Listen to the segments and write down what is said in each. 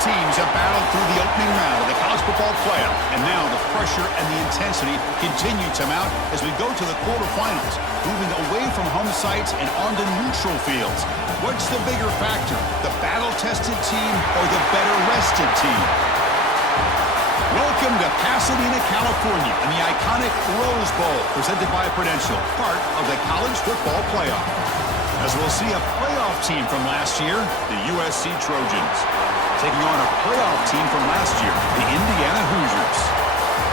teams have battled through the opening round of the college football playoff, and now the pressure and the intensity continue to mount as we go to the quarterfinals, moving away from home sites and onto neutral fields. What's the bigger factor, the battle-tested team or the better-rested team? Welcome to Pasadena, California, and the iconic Rose Bowl, presented by Prudential, part of the college football playoff. As we'll see a playoff team from last year, the USC Trojans, taking on a playoff team from last year, the Indiana Hoosiers.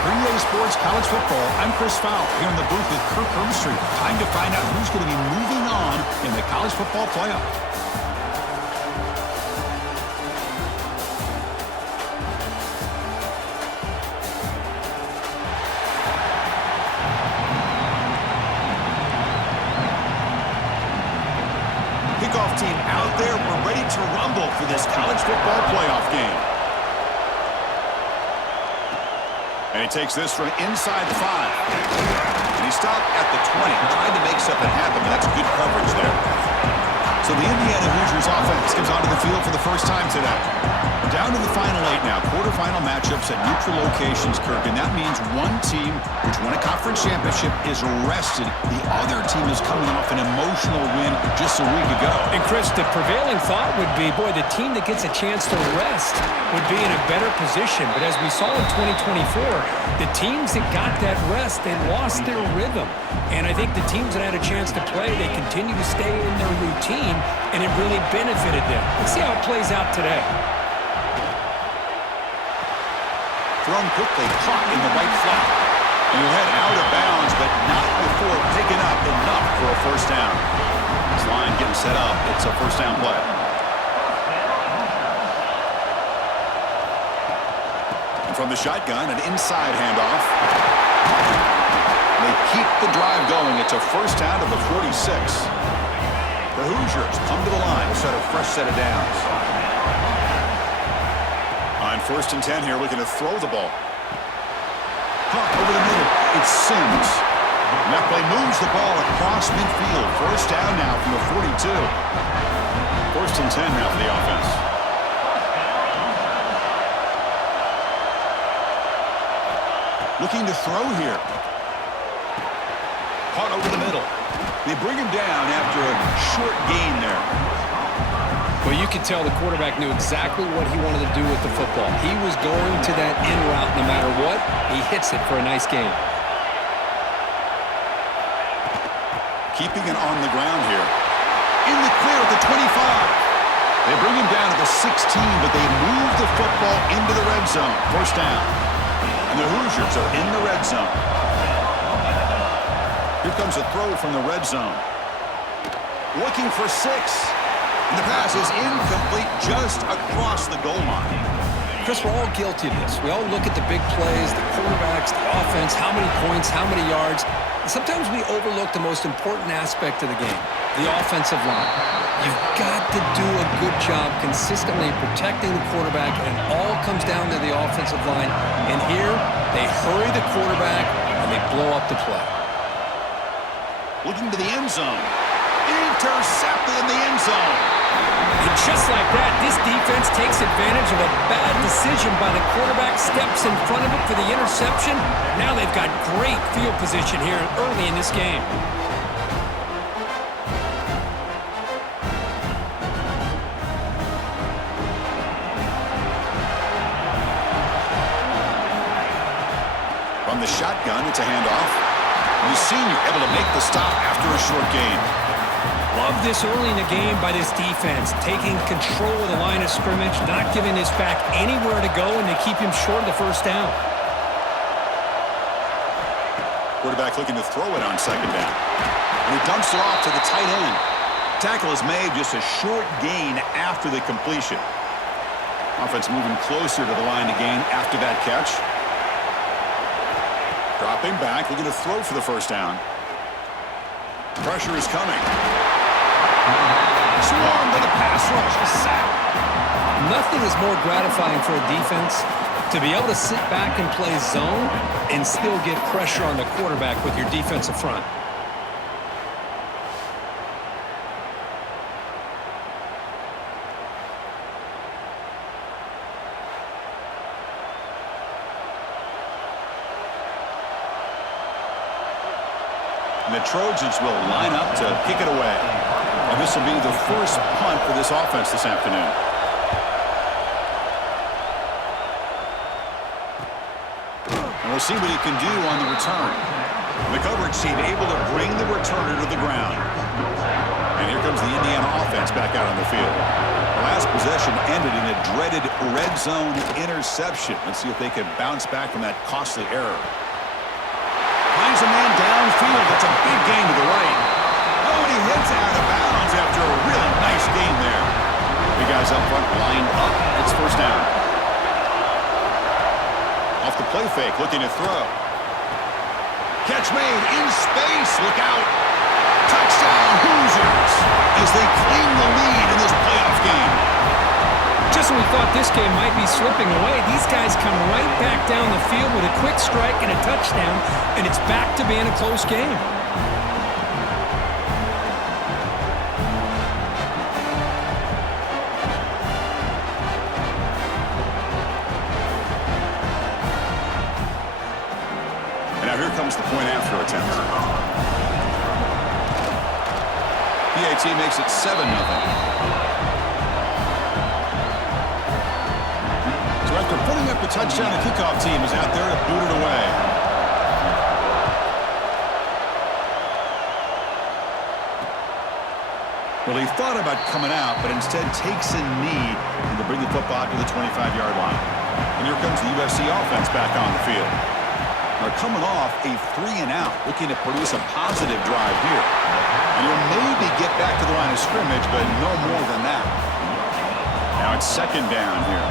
For EA Sports College Football, I'm Chris Fowler, here in the booth with Kirk Herbstreit. Time to find out who's going to be moving on in the college football playoff. Kickoff team out there. We're ready to rumble for this college football playoff game. And he takes this from inside the 5. And he stopped at the 20, trying to make something happen, but that's good coverage there. So the Indiana Hoosiers offense comes onto the field for the first time today. Down to the final 8 now. Quarterfinal matchups at neutral locations, Kirk, and that means one team which won a conference championship is rested. The other team is coming off an emotional win just a week ago. And Chris, the prevailing thought would be, boy, the team that gets a chance to rest would be in a better position. But as we saw in 2024, the teams that got that rest, they lost their rhythm. And I think the teams that had a chance to play, they continue to stay in their routine, and it really benefited them. Let's see how it plays out today. Thrown quickly, caught in the right flat. And he'll head out of bounds, but not before picking up enough for a first down. This line getting set up. It's a first down play. And from the shotgun, an inside handoff. They keep the drive going. It's a first down to the 46. The Hoosiers come to the line to set a fresh set of downs. On 1st and 10 here, looking to throw the ball. Caught over the middle. It's Sims. And that play moves the ball across midfield. First down now from the 42. 1st and 10 now for the offense. Looking to throw here. Caught over the middle. They bring him down after a short gain there. Well, you could tell the quarterback knew exactly what he wanted to do with the football. He was going to that in route no matter what. He hits it for a nice gain. Keeping it on the ground here. In the clear at the 25. They bring him down at the 16, but they move the football into the red zone. First down. And the Hoosiers are in the red zone. Here comes a throw from the red zone. Looking for 6. And the pass is incomplete just across the goal line. Chris, we're all guilty of this. We all look at the big plays, the quarterbacks, the offense, how many points, how many yards. And sometimes we overlook the most important aspect of the game, the offensive line. You've got to do a good job consistently protecting the quarterback, and it all comes down to the offensive line. And here, they hurry the quarterback, and they blow up the play. Looking to the end zone. Intercepted in the end zone. And just like that, this defense takes advantage of a bad decision by the quarterback, steps in front of it for the interception. Now they've got great field position here early in this game. From the shotgun, it's a handoff. And the senior able to make the stop after a short gain. Love this early in the game by this defense, taking control of the line of scrimmage, not giving this back anywhere to go, and they keep him short of the first down. Quarterback looking to throw it on 2nd down. And he dumps it off to the tight end. Tackle is made, just a short gain after the completion. Offense moving closer to the line to gain after that catch. Dropping back, looking to throw for the first down. Pressure is coming. Swarmed to the pass rush. A sack. Nothing is more gratifying for a defense to be able to sit back and play zone and still get pressure on the quarterback with your defensive front. And the Trojans will line up to kick it away. And this will be the first punt for this offense this afternoon. And we'll see what he can do on the return. The coverage team able to bring the returner to the ground. And here comes the Indiana offense back out on the field. The last possession ended in a dreaded red zone interception. Let's see if they can bounce back from that costly error. Finds a man downfield. That's a big gain to the right. Oh, and he hits out of bounds after a really nice gain there. The guys up front lined up. It's first down. Off the play fake, looking to throw. Catch made in space. Look out. Touchdown, Hoosiers, as they claim the lead in this playoff game. Just when we thought this game might be slipping away, these guys come right back down the field with a quick strike and a touchdown, and it's back to being a close game. And now here comes the point after attempt. PAT makes it 7-0. So after putting up the touchdown, the kickoff team is out there to boot it away. Well, he thought about coming out, but instead takes a knee to bring the football to the 25-yard line. And here comes the USC offense back on the field. They're coming off a 3-and-out, looking to produce a positive drive here. And he'll maybe get back to the line of scrimmage, but no more than that. Now it's second down here.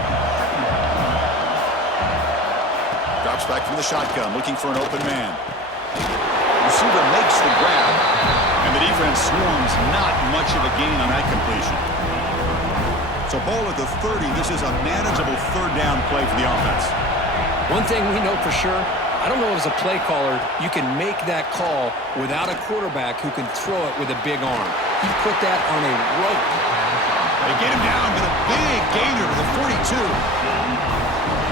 Drops back from the shotgun, looking for an open man. Receiver makes the grab, and the defense swarms. Not much of a gain on that completion. So ball at the 30. This is a manageable third down play for the offense. One thing we know for sure, I don't know as a play caller, you can make that call without a quarterback who can throw it with a big arm. He put that on a rope. They get him down with a big gainer to the 42.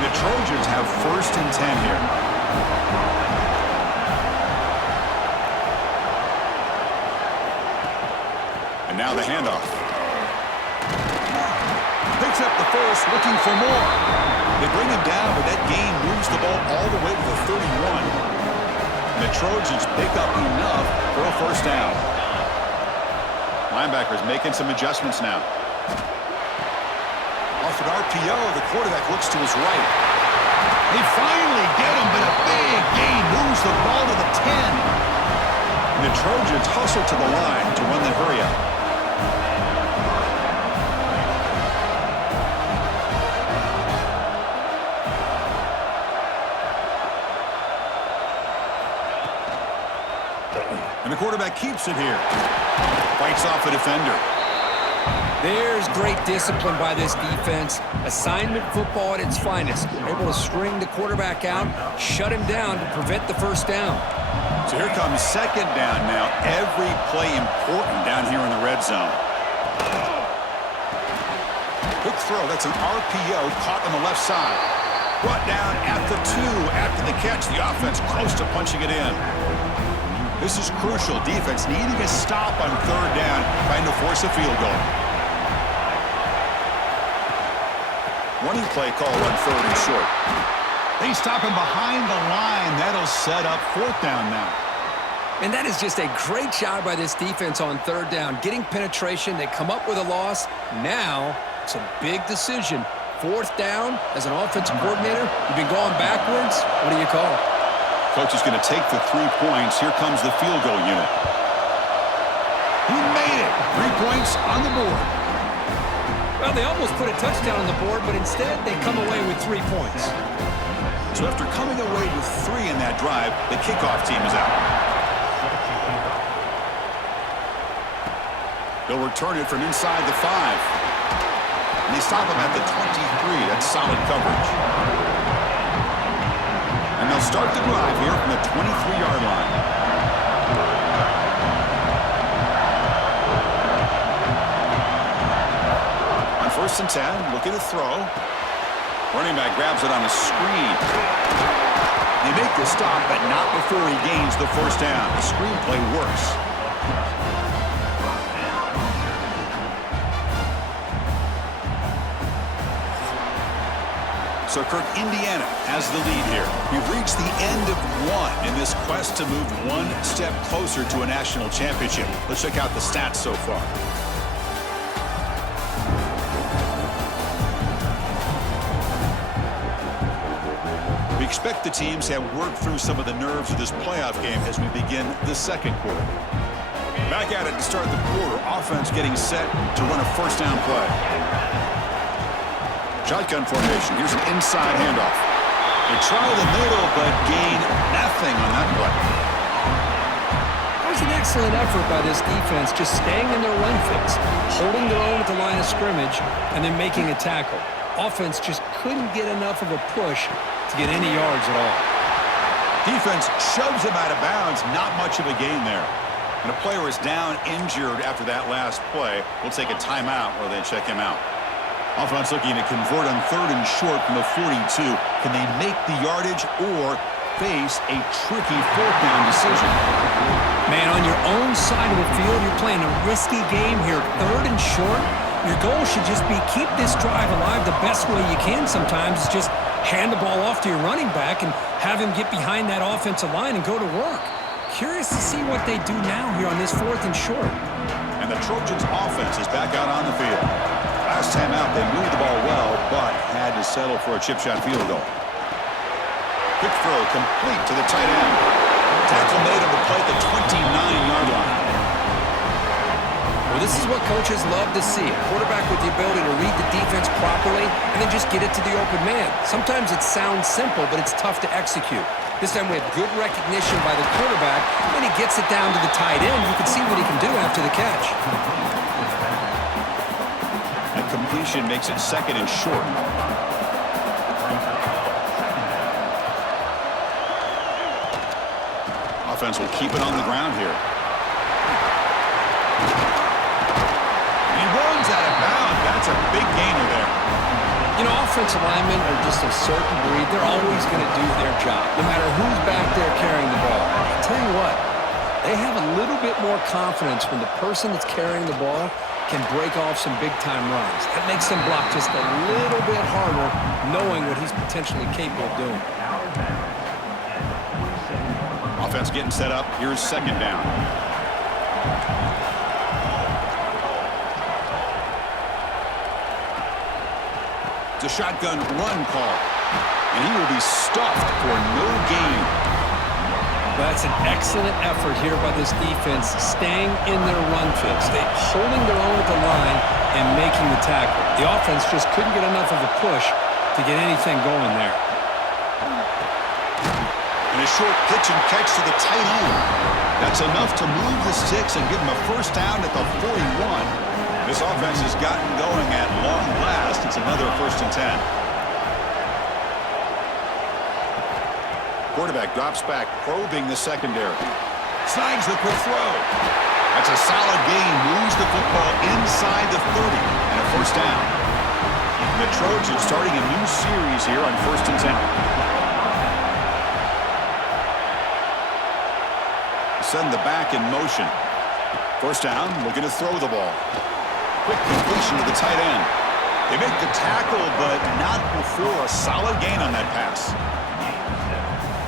The Trojans have first and 10 here. And now the handoff. Picks up the first, looking for more. They bring him down, but that gain moves the ball all the way to the 31. And the Trojans pick up enough for a first down. Linebackers making some adjustments now. Off an RPO, the quarterback looks to his right. They finally get him, but a big gain moves the ball to the 10. And the Trojans hustle to the line to run the hurry up. And the quarterback keeps it here. Fights off a defender. There's great discipline by this defense. Assignment football at its finest. Able to string the quarterback out, shut him down to prevent the first down. So here comes second down now. Every play important down here in the red zone. Quick throw. That's an RPO caught on the left side. Brought down at the 2 after the catch. The offense close to punching it in. This is crucial. Defense needing a stop on third down, trying to force a field goal. Running play call on third and short. They stop him behind the line. That'll set up fourth down now. And that is just a great job by this defense on third down. Getting penetration, they come up with a loss. Now, it's a big decision. Fourth down, as an offensive coordinator, you've been going backwards. What do you call? Coach is going to take the 3 points. Here comes the field goal unit. He made it. 3 points on the board. Well, they almost put a touchdown on the board, but instead they come away with 3 points. So after coming away with 3 in that drive, the kickoff team is out. They'll return it from inside the 5. And they stop him at the 23. That's solid coverage. And they'll start the drive here from the 23-yard line. On first and 10, looking to throw. Running back grabs it on a screen. They make the stop, but not before he gains the first down. The screenplay works. So, Kirk, Indiana has the lead here. We've reached the end of one in this quest to move one step closer to a national championship. Let's check out the stats so far. We expect the teams to have worked through some of the nerves of this playoff game as we begin the second quarter. Back at it to start the quarter. Offense getting set to run a first down play. Shotgun formation. Here's an inside handoff. They try the middle, but gain nothing on that play. That was an excellent effort by this defense, just staying in their run fix, holding their own at the line of scrimmage, and then making a tackle. Offense just couldn't get enough of a push to get any yards at all. Defense shoves him out of bounds. Not much of a gain there. And a player is down injured after that last play. We'll take a timeout while they check him out. Offense looking to convert on 3rd and short from the 42. Can they make the yardage or face a tricky 4th down decision? Man, on your own side of the field, you're playing a risky game here. 3rd and short. Your goal should just be keep this drive alive the best way you can sometimes. Is just hand the ball off to your running back and have him get behind that offensive line and go to work. Curious to see what they do now here on this 4th and short. And the Trojans offense is back out on the field. Last time out, they moved the ball well, but had to settle for a chip shot field goal. Quick throw complete to the tight end. Tackle made on the play at the 29-yard line. Well, this is what coaches love to see. A quarterback with the ability to read the defense properly and then just get it to the open man. Sometimes it sounds simple, but it's tough to execute. This time we have good recognition by the quarterback. When he gets it down to the tight end, you can see what he can do after the catch. That completion makes it 2nd and short. Offense will keep it on the ground here. He runs out of bounds. That's a big gainer there. You know, offensive linemen are just a certain breed. They're always going to do their job, no matter who's back there carrying the ball. I'll tell you what, they have a little bit more confidence when the person that's carrying the ball can break off some big-time runs. That makes them block just a little bit harder, knowing what he's potentially capable of doing. Offense getting set up. Here's 2nd down. It's a shotgun run call. And he will be stuffed for no gain. That's an excellent effort here by this defense, staying in their run fix. They're holding their own at the line and making the tackle. The offense just couldn't get enough of a push to get anything going there. And a short pitch and catch to the tight end. That's enough to move the sticks and give them a first down at the 41. This offense has gotten going at long last. It's another 1st and 10. Quarterback drops back, probing the secondary. Snags the quick throw. That's a solid gain. Moves the football inside the 30 and a first down. The Trojans starting a new series here on 1st and 10. Send the back in motion. First down, looking to throw the ball. Quick completion to the tight end. They make the tackle, but not before a solid gain on that pass.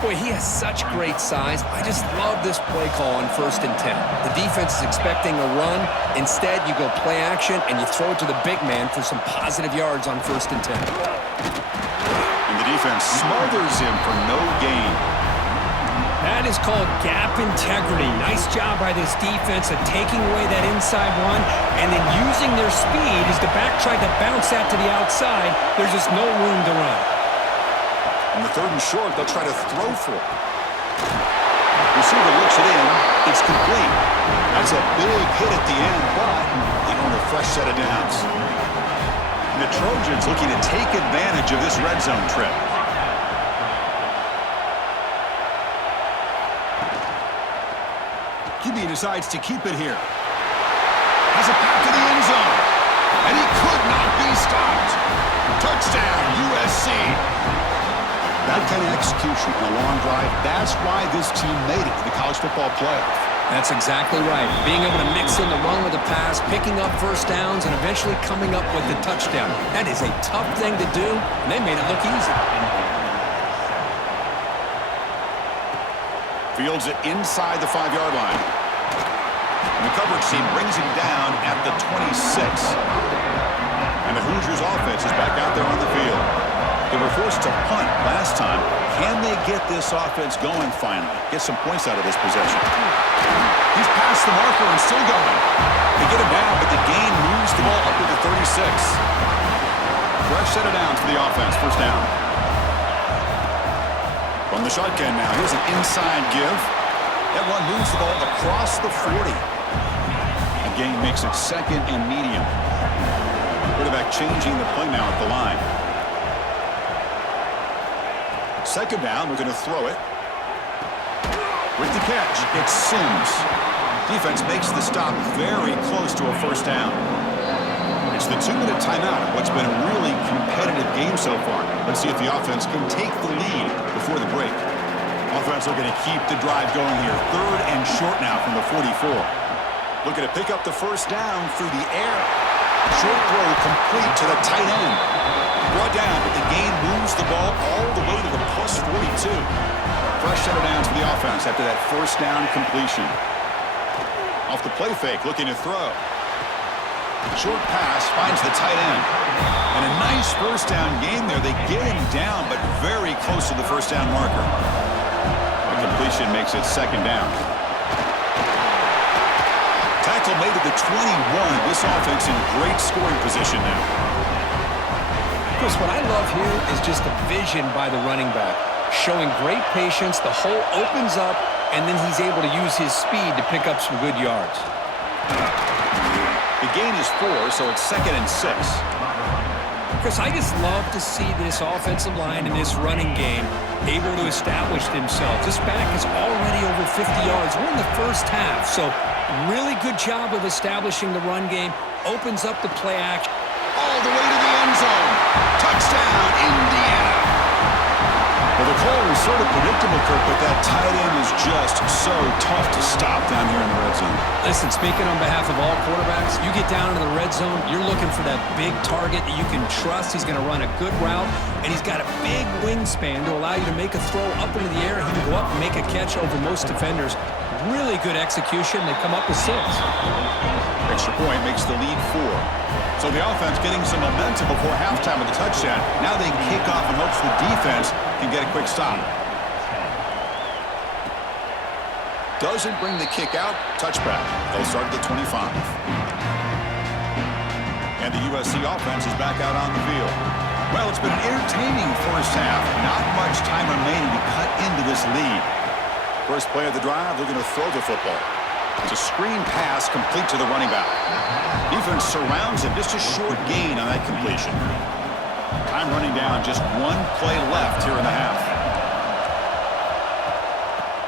Boy, he has such great size. I just love this play call on 1st and 10. The defense is expecting a run. Instead, you go play action, and you throw it to the big man for some positive yards on 1st and 10. And the defense smothers him for no gain. That is called gap integrity. Nice job by this defense of taking away that inside one and then using their speed as the back tried to bounce that to the outside. There's just no room to run. On the 3rd and short, they'll try to throw for it. Receiver looks it in. It's complete. That's a big hit at the end, but they earn a fresh set of downs. And the Trojans looking to take advantage of this red zone trip. QB decides to keep it here. Has a pass to the end zone. And he could not be stopped. Touchdown, USC. That kind of execution on a long drive, that's why this team made it to the college football playoff. That's exactly right. Being able to mix in the run with the pass, picking up first downs, and eventually coming up with the touchdown. That is a tough thing to do, and they made it look easy. Fields it inside the 5-yard line. And the coverage team brings him down at the 26. And the Hoosiers offense is back out there on the field. They were forced to punt last time. Can they get this offense going finally? Get some points out of this possession. He's past the marker and still going. They get him down, but the gain moves the ball up to the 36. Fresh set of downs for the offense. First down. From the shotgun now. Here's an inside give. That run moves the ball across the 40. The gain makes it second and medium. Quarterback changing the play now at the line. Second down, we're going to throw it. With the catch, it's Sims. Defense makes the stop very close to a first down. It's the 2-minute timeout of what's been a really competitive game so far. Let's see if the offense can take the lead before the break. Offense looking to keep the drive going here. Third and short now from the 44. Looking to pick up the first down through the air. Short throw complete to the tight end. Brought down, but the gain moves the ball all the way to the plus 42. Fresh set of downs for the offense after that first down completion. Off the play fake, looking to throw. Short pass finds the tight end. And a nice first down game there. They get him down, but very close to the first down marker. The completion makes it second down. Tackle made at the 21. This offense in great scoring position now. Chris, what I love here is just the vision by the running back. Showing great patience, the hole opens up, and then he's able to use his speed to pick up some good yards. The gain is 4, so it's second and 6. Chris, I just love to see this offensive line in this running game able to establish themselves. This back is already over 50 yards. We're in the first half, so really good job of establishing the run game. Opens up the play action. All the way to the end zone. Touchdown, Indiana. Well, the call was sort of predictable, Kirk, but that tight end is just so tough to stop down here in the red zone. Listen, speaking on behalf of all quarterbacks, you get down into the red zone, you're looking for that big target that you can trust. He's going to run a good route, and he's got a big wingspan to allow you to make a throw up into the air. He can go up and make a catch over most defenders. Really good execution. They come up with 6. Extra point makes the lead 4. So the offense getting some momentum before halftime with the touchdown. Now they kick off and hopes the defense can get a quick stop. Doesn't bring the kick out. Touchback. They'll start at the 25. And the USC offense is back out on the field. Well, it's been an entertaining first half. Not much time remaining to cut into this lead. First play of the drive, they're going to throw the football. It's a screen pass complete to the running back. Defense surrounds him. Just a short gain on that completion. Time running down. Just one play left here in the half.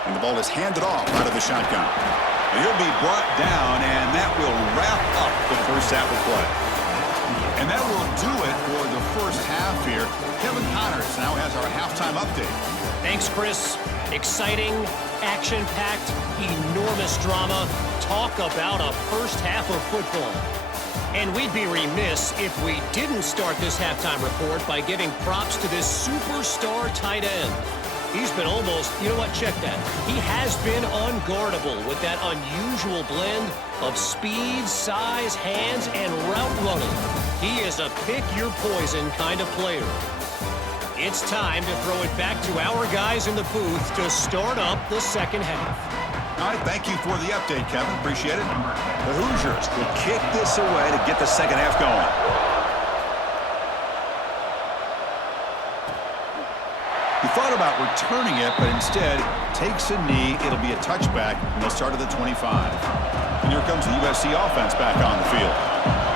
And the ball is handed off out of the shotgun. And he'll be brought down, and that will wrap up the first half of play. And that will do it for the first half here. Kevin Connors now has our halftime update. Thanks, Chris. Exciting, action-packed, enormous drama. Talk about a first half of football. And we'd be remiss if we didn't start this halftime report by giving props to this superstar tight end. He's been almost, you know what, check that. He has been unguardable with that unusual blend of speed, size, hands, and route running. He is a pick-your-poison kind of player. It's time to throw it back to our guys in the booth to start up the second half. All right, thank you for the update, Kevin. Appreciate it. The Hoosiers will kick this away to get the second half going. He thought about returning it, but instead takes a knee. It'll be a touchback, and they'll start at the 25. And here comes the USC offense back on the field.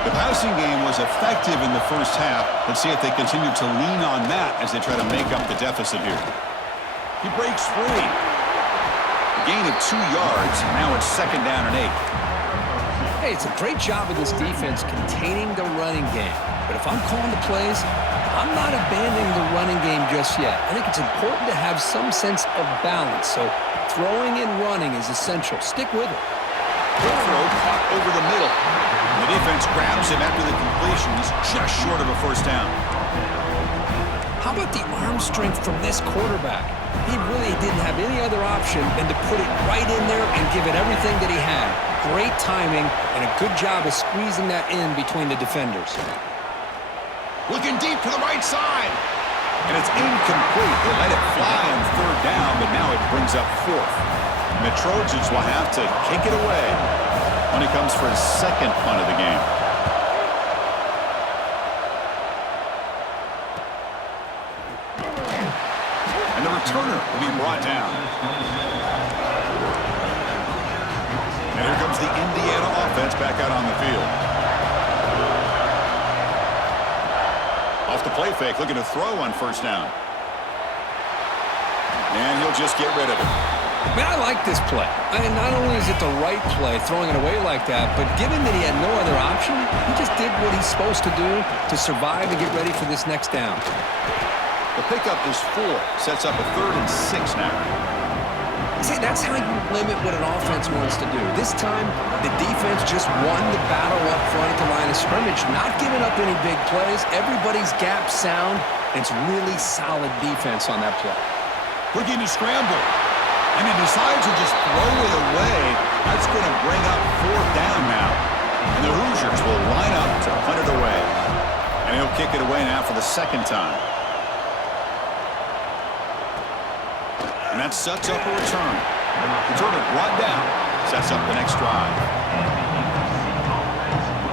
The passing game was effective in the first half. Let's see if they continue to lean on that as they try to make up the deficit here. He breaks free. A gain of 2 yards. Now it's second down and 8. Hey, it's a great job of this defense containing the running game. But if I'm calling the plays, I'm not abandoning the running game just yet. I think it's important to have some sense of balance. So throwing and running is essential. Stick with it. Good throw caught over the middle. The defense grabs him after the completion. He's just short of a first down. How about the arm strength from this quarterback? He really didn't have any other option than to put it right in there and give it everything that he had. Great timing and a good job of squeezing that in between the defenders. Looking deep to the right side. And it's incomplete. They let it fly on third down, but now it brings up fourth. And the Trojans will have to kick it away when it comes for his second punt of the game. And the returner will be brought down. And here comes the Indiana offense back out on the field. Off the play fake, looking to throw on first down. And he'll just get rid of it. Man, I like this play. Not only is it the right play, throwing it away like that, but given that he had no other option, he just did what he's supposed to do to survive and get ready for this next down. The pickup is 4. Sets up a 3rd and 6 now. See, that's how you limit what an offense wants to do. This time, the defense just won the battle up front at the line of scrimmage, not giving up any big plays. Everybody's gap sound. It's really solid defense on that play. Looking to scramble. And he decides to just throw it away. That's going to bring up 4th down now. And the Hoosiers will line up to punt it away. And he'll kick it away now for the second time. And that sets up a return. Returner brought down. Sets up the next drive.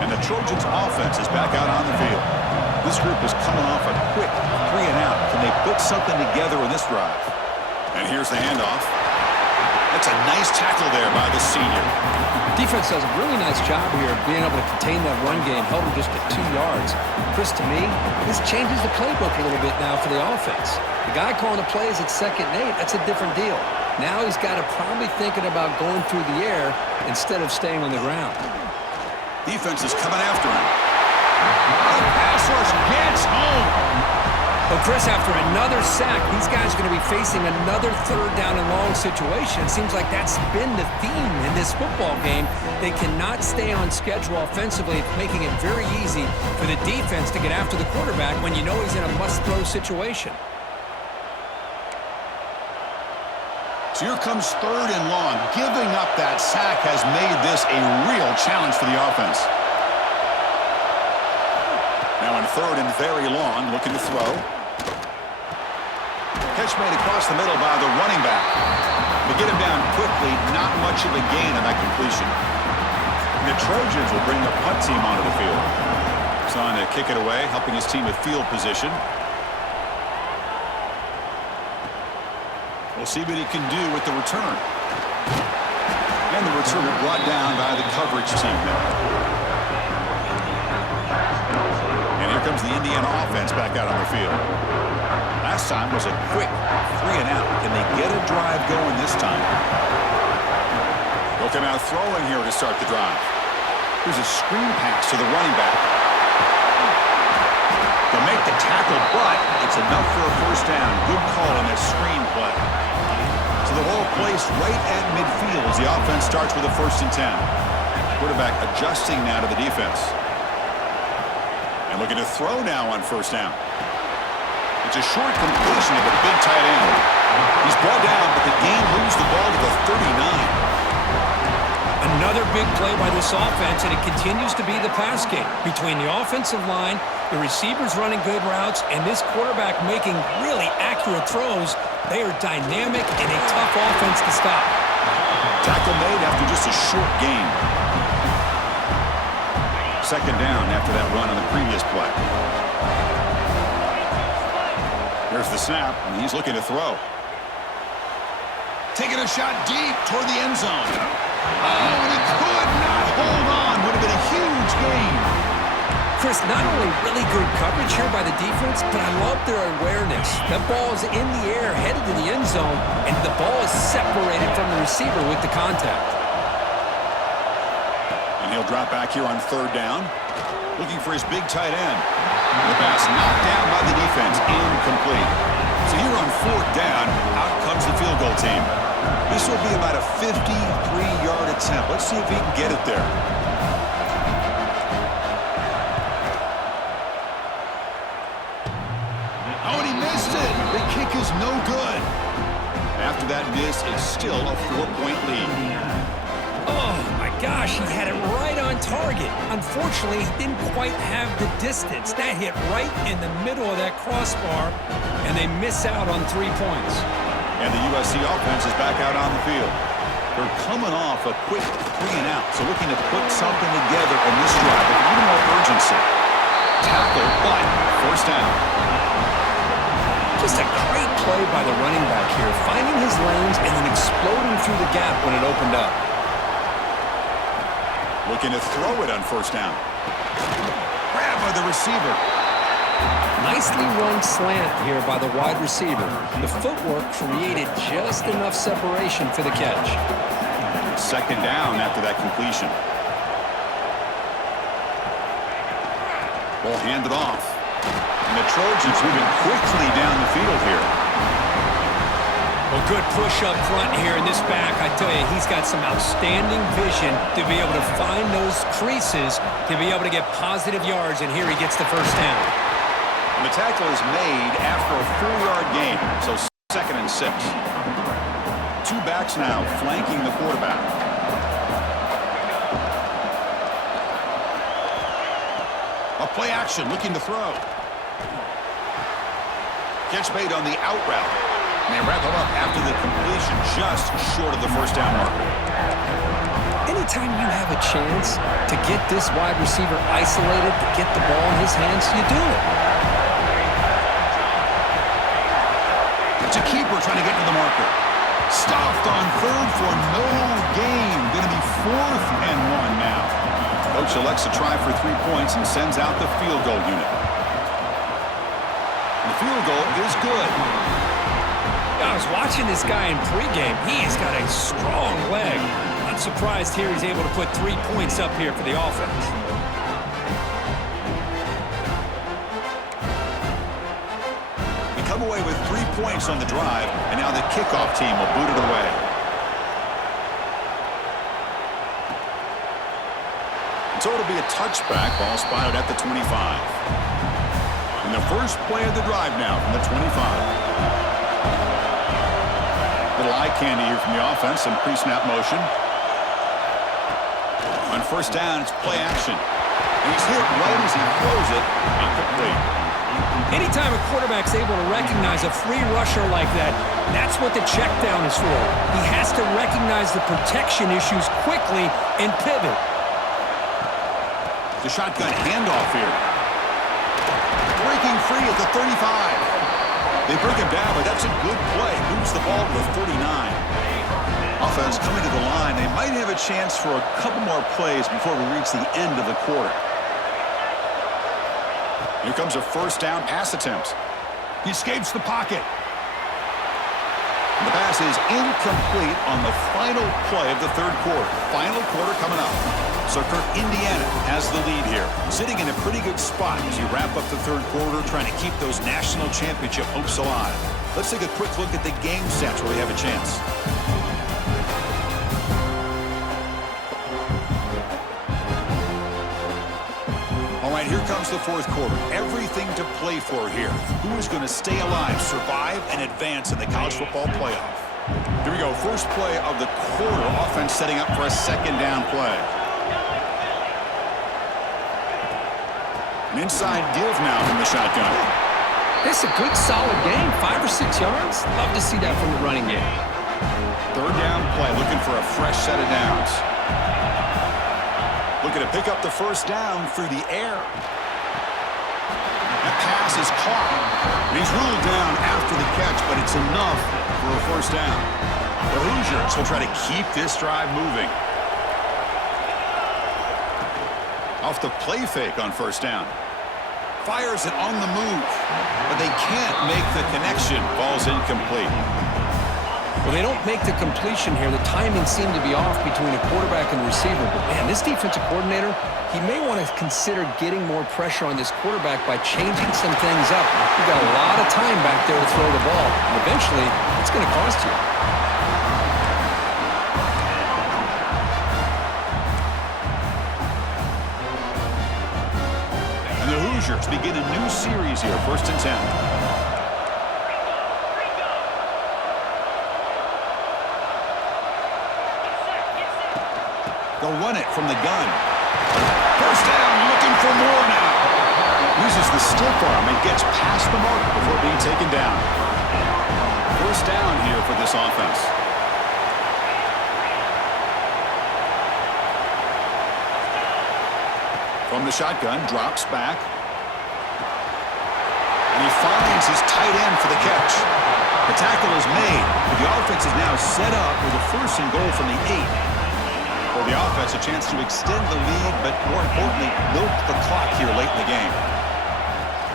And the Trojans offense is back out on the field. This group is coming off a quick 3 and out. Can they put something together in this drive? And here's the handoff. That's a nice tackle there by the senior. Defense does a really nice job here of being able to contain that run game, held him just at 2 yards. Chris, to me, this changes the playbook a little bit now for the offense. The guy calling the plays at 2nd and 8, that's a different deal. Now he's got to probably thinking about going through the air instead of staying on the ground. Defense is coming after him. The pass rush gets home. But Chris, after another sack, these guys are going to be facing another 3rd down and long situation. It seems like that's been the theme in this football game. They cannot stay on schedule offensively, making it very easy for the defense to get after the quarterback when you know he's in a must-throw situation. So here comes 3rd and long. Giving up that sack has made this a real challenge for the offense. Now in 3rd and very long, looking to throw. Catch made across the middle by the running back. To get him down quickly, not much of a gain on that completion. And the Trojans will bring the punt team onto the field. He's on to kick it away, helping his team with field position. We'll see what he can do with the return. And the returner brought down by the coverage team now. And here comes the Indiana offense back out on the field. Last time was a quick 3 and out. Can they get a drive going this time? They'll come out throwing here to start the drive. Here's a screen pass to the running back. They'll make the tackle, but it's enough for a first down. Good call on that screen play. So the whole place right at midfield as the offense starts with a 1st and 10. Quarterback adjusting now to the defense. And looking to throw now on 1st down. It's a short completion of a big tight end. He's brought down, but the game moves the ball to the 39. Another big play by this offense, and it continues to be the pass game. Between the offensive line, the receivers running good routes, and this quarterback making really accurate throws, they are dynamic and a tough offense to stop. Tackle made after just a short gain. 2nd down after that run on the previous play. Here's the snap, and he's looking to throw. Taking a shot deep toward the end zone. Oh, and he could not hold on. Would have been a huge gain. Chris, not only really good coverage here by the defense, but I love their awareness. That ball is in the air, headed to the end zone, and the ball is separated from the receiver with the contact. And And he'll drop back here on third down. Looking for his big tight end. The pass knocked down by the defense. Incomplete. So here on fourth down, out comes the field goal team. This will be about a 53-yard attempt. Let's see if he can get it there. Oh, and he missed it. The kick is no good. After that miss, it's still a 4-point lead. Oh, my gosh, he had it right on target. Unfortunately, he didn't quite have the distance. That hit right in the middle of that crossbar, and they miss out on 3 points. And the USC offense is back out on the field. They're coming off a quick 3-and-out, so looking to put something together in this drive with a little more urgency. Tackle, but first down. Just a great play by the running back here, finding his lanes and then exploding through the gap when it opened up. Looking to throw it on first down. Grab by the receiver. Nicely run slant here by the wide receiver. The footwork created just enough separation for the catch. Second down after that completion. Ball handed off. And the Trojans moving quickly down the field here. Well, good push up front here in this back. I tell you, he's got some outstanding vision to be able to find those creases, to be able to get positive yards, and here he gets the first down. And the tackle is made after a 4-yard gain, so 2nd and 6. 2 backs now flanking the quarterback. A play action, looking to throw. Catch made on the out route. And they wrap it up after the completion, just short of the first down marker. Anytime you have a chance to get this wide receiver isolated, to get the ball in his hands, you do it. It's a keeper trying to get to the marker. Stuffed on third for no gain. Going to be 4th and 1 now. Coach elects to try for 3 points and sends out the field goal unit. The field goal is good. I was watching this guy in pregame. He's got a strong leg. Not surprised here he's able to put 3 points up here for the offense. We come away with 3 points on the drive, and now the kickoff team will boot it away. So it'll be a touchback, ball spotted at the 25. And the first play of the drive now from the 25. Little eye candy here from the offense, some pre-snap motion. On first down, it's play action. And he's hit right as he throws it, incomplete. Anytime a quarterback's able to recognize a free rusher like that, that's what the check down is for. He has to recognize the protection issues quickly and pivot. The shotgun handoff here. Breaking free at the 35. They bring him down, but that's a good play. Moves the ball to the 49. Offense coming to the line. They might have a chance for a couple more plays before we reach the end of the quarter. Here comes a first down pass attempt. He escapes the pocket. And the pass is incomplete on the final play of the third quarter. Final quarter coming up. So Kirk, Indiana has the lead here, sitting in a pretty good spot as you wrap up the third quarter, trying to keep those national championship hopes alive. Let's take a quick look at the game stats where we have a chance. All right, here comes the fourth quarter. Everything to play for here. Who is going to stay alive, survive, and advance in the college football playoff? Here we go. First play of the quarter. Offense setting up for a second down play. An inside give now from the shotgun. It's a good, solid game. 5 or 6 yards. Love to see that from the running game. Third down play, looking for a fresh set of downs. Looking to pick up the first down through the air. That pass is caught. And he's ruled down after the catch, but it's enough for a first down. The Hoosiers will try to keep this drive moving. Off the play fake on first down. Fires it on the move, but they can't make the connection. Ball's incomplete. Well, they don't make the completion here. The timing seemed to be off between a quarterback and the receiver. But, man, this defensive coordinator, he may want to consider getting more pressure on this quarterback by changing some things up. You've got a lot of time back there to throw the ball. And eventually, it's going to cost you. And the Hoosiers begin a new series here, 1st and 10. They'll run it from the gun. 1st down, looking for more now. Uses the stiff arm and gets past the mark before being taken down. 1st down here for this offense. From the shotgun, drops back. And he finds his tight end for the catch. The tackle is made. The offense is now set up with a 1st and goal from the 8. For the offense, a chance to extend the lead, but more importantly, milk the clock here late in the game.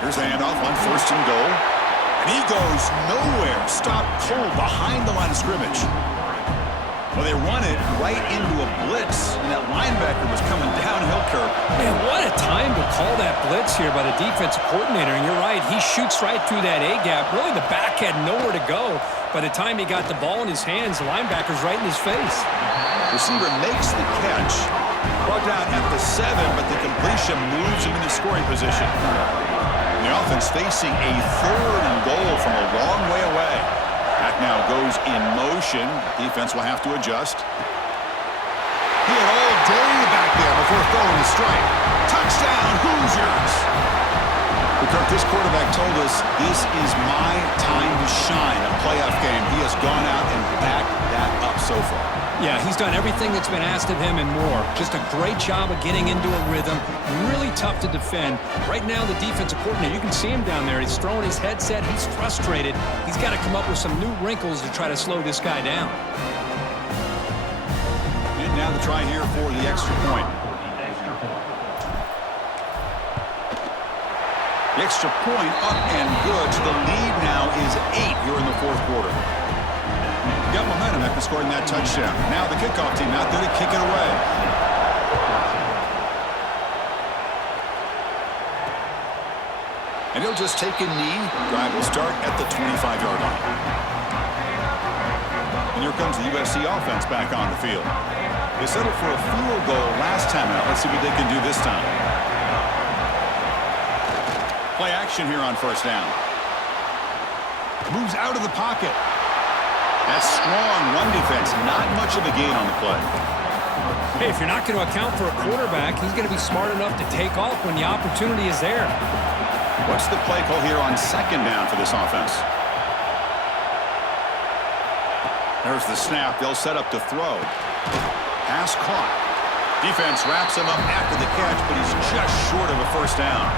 Here's the handoff on 1st and goal. And he goes nowhere. Stopped cold behind the line of scrimmage. Well, they run it right into a blitz, and that linebacker was coming downhill curve. Man, what a time to call that blitz here by the defensive coordinator. And you're right, he shoots right through that A-gap. Really, the back had nowhere to go. By the time he got the ball in his hands, the linebacker's right in his face. Receiver makes the catch. Brought down at the 7, but the completion moves him into scoring position. And the offense facing a 3rd and goal from a long way away. Back now goes in motion. Defense will have to adjust. He had all day back there before throwing the strike. Touchdown, Hoosiers! Kirk, this quarterback told us this is my time to shine, a playoff game. He has gone out and backed that up so far. Yeah, he's done everything that's been asked of him and more. Just a great job of getting into a rhythm. Really tough to defend. Right now, the defensive coordinator, you can see him down there. He's throwing his headset. He's frustrated. He's got to come up with some new wrinkles to try to slow this guy down. And now the try here for the extra point. The extra point up and good. So the lead now is 8 here in the 4th quarter. Got momentum after scoring that touchdown. Now the kickoff team out there to kick it away. And he'll just take a knee. Drive will start at the 25-yard line. And here comes the USC offense back on the field. They settled for a field goal last time out. Let's see what they can do this time. Play action here on 1st down. Moves out of the pocket. That's strong run defense. Not much of a gain on the play. Hey, if you're not going to account for a quarterback, he's going to be smart enough to take off when the opportunity is there. What's the play call here on 2nd down for this offense? There's the snap. They'll set up to throw. Pass caught. Defense wraps him up after the catch, but he's just short of a 1st down.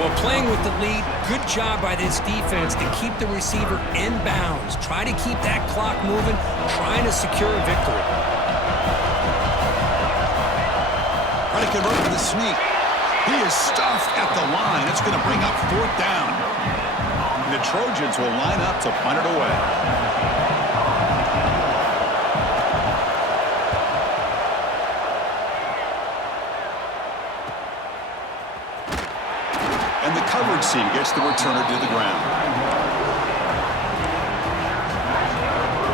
Well, playing with the lead, good job by this defense to keep the receiver in bounds. Try to keep that clock moving, trying to secure a victory. Trying to convert to the sneak. He is stuffed at the line. It's going to bring up 4th down. And the Trojans will line up to punt it away. And the coverage team gets the returner to the ground.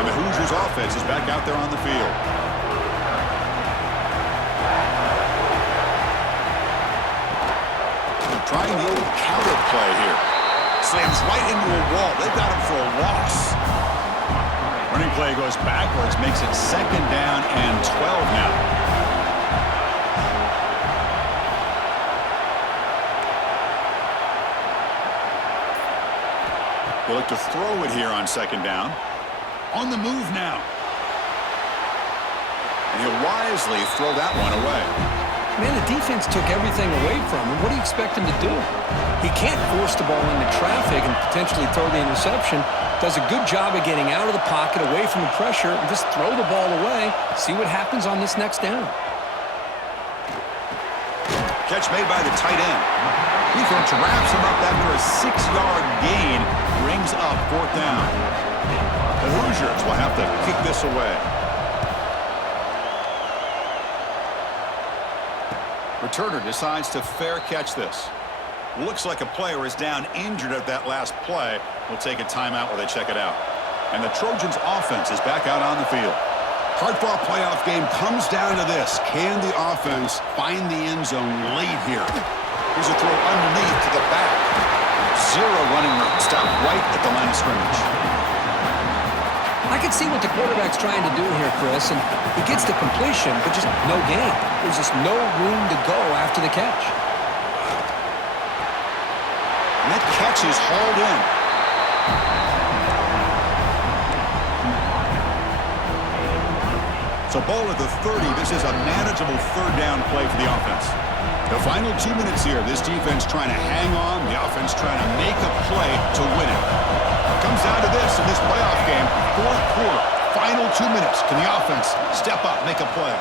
And the Hoosiers offense is back out there on the field. Trying the old counter play here. Slams right into a wall. They've got him for a loss. Running play goes backwards, makes it 2nd down and 12 now. They look to throw it here on 2nd down. On the move now. And he'll wisely throw that one away. Man, the defense took everything away from him. What do you expect him to do? He can't force the ball into traffic and potentially throw the interception. Does a good job of getting out of the pocket, away from the pressure, and just throw the ball away. See what happens on this next down. Catch made by the tight end. Defense wraps him up after a 6-yard gain. Brings up 4th down. The Hoosiers will have to kick this away. Returner decides to fair catch this. Looks like a player is down injured at that last play. We'll take a timeout while they check it out. And the Trojans offense is back out on the field. Hard-fought playoff game comes down to this. Can the offense find the end zone late here? Here's a throw underneath to the back. Zero running room. Stop right at the line of scrimmage. I can see what the quarterback's trying to do here, Chris, and he gets the completion, but just no gain. There's just no room to go after the catch. And that catch is hauled in. So ball at the 30. This is a manageable third down play for the offense. The final 2 minutes here. This defense trying to hang on. The offense trying to make a play to win it. It comes down to this in this playoff game. Fourth quarter. Final 2 minutes. Can the offense step up, make a play?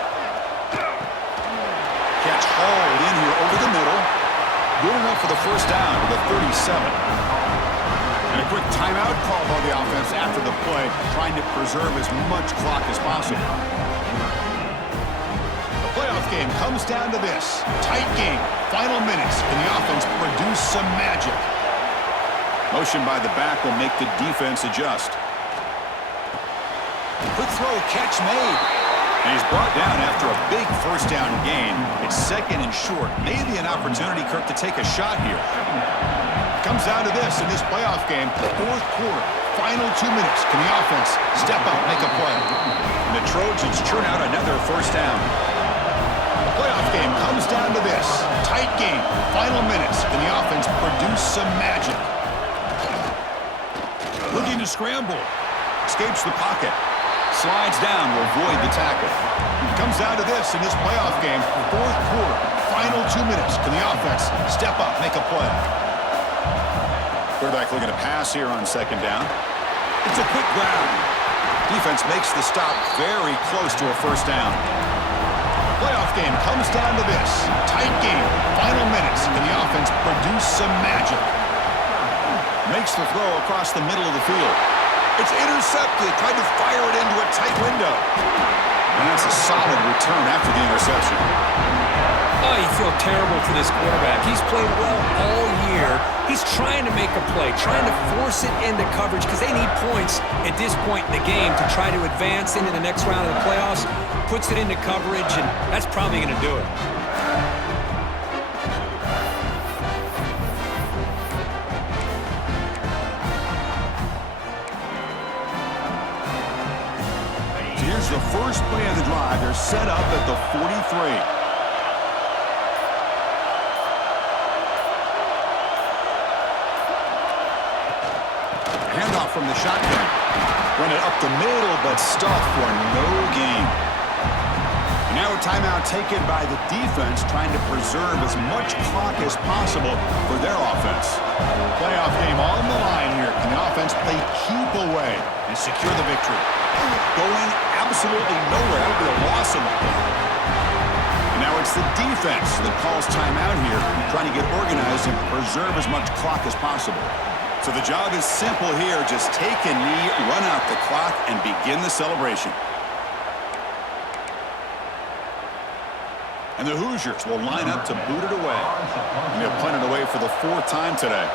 Catch hauled in here over the middle. Good enough for the first down to the 37. And a quick timeout call by the offense after the play, trying to preserve as much clock as possible. The playoff game comes down to this. Tight game. Final minutes. Can the offense produce some magic? Motion by the back will make the defense adjust. Quick throw, catch made. And he's brought down after a big first down gain. It's second and short. Maybe an opportunity, Kirk, to take a shot here. Comes down to this in this playoff game. Fourth quarter. Final 2 minutes. Can the offense step up, make a play? And the Trojans churn out another first down. The playoff game comes down to this. Tight game. Final minutes. Can the offense produce some magic? Looking to scramble. Escapes the pocket. Slides down to avoid the tackle. Comes down to this in this playoff game. Fourth quarter. Final 2 minutes. Can the offense step up, make a play? Quarterback looking to pass here on second down. It's a quick grab. Defense makes the stop very close to a first down. Playoff game comes down to this. Tight game. Final minutes. Can the offense produce some magic? Makes the throw across the middle of the field. It's intercepted. Tried to fire it into a tight window. And that's a solid return after the interception. Oh, you feel terrible for this quarterback. He's played well all year. He's trying to make a play, trying to force it into coverage because they need points at this point in the game to try to advance into the next round of the playoffs. Puts it into coverage, and that's probably going to do it. So here's the first play of the drive. They're set up at the 43. Handoff from the shotgun. Run it up the middle, but stuffed for no gain. And now a timeout taken by the defense, trying to preserve as much clock as possible for their offense. Playoff game on the line here. Can the offense play keep away and secure the victory? Going absolutely nowhere. That would be a loss of the play. And now it's the defense that calls timeout here, trying to get organized and preserve as much clock as possible. So the job is simple here. Just take a knee, run out the clock, and begin the celebration. And the Hoosiers will line up to boot it away. And they'll punt it away for the fourth time today.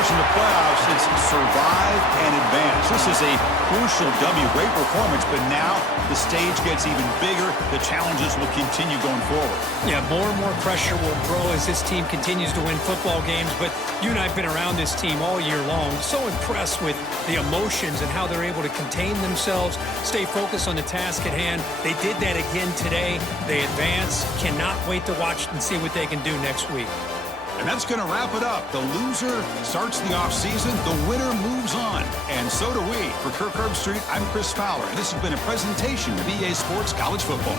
In the playoffs, it's survive and advance. This is a crucial W. Great performance, but now the stage gets even bigger. The challenges will continue going forward. Yeah, more and more pressure will grow as this team continues to win football games, but you and I have been around this team all year long. So impressed with the emotions and how they're able to contain themselves, stay focused on the task at hand. They did that again today. They advance. Cannot wait to watch and see what they can do next week. And that's going to wrap it up. The loser starts the offseason. The winner moves on. And so do we. For Kirk Herbstreit, I'm Chris Fowler. And this has been a presentation of EA Sports College Football.